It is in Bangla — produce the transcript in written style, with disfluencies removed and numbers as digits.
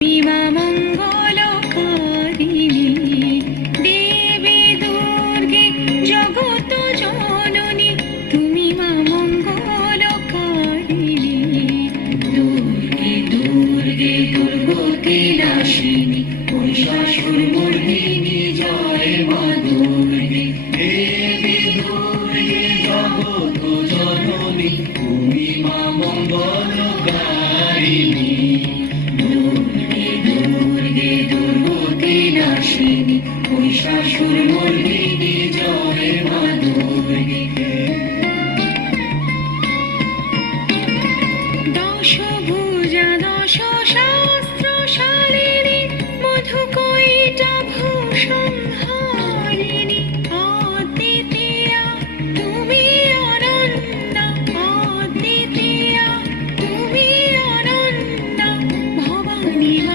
মা মঙ্গলকারিণী দেবী দুর্গে জগত জননী, তুমি মা মঙ্গলকারিণী। দুর্গে দুর্গে দুর্গতি নাশিনী, মহিষাসুর মর্দিনী, জয় মা দুর্গে। দেবী দুর্গে জগত জননী, তুমি মা মঙ্গলকারিণী। দুর্গে দুর্গে দুর্গতি নাশিনী, মহিষাসুর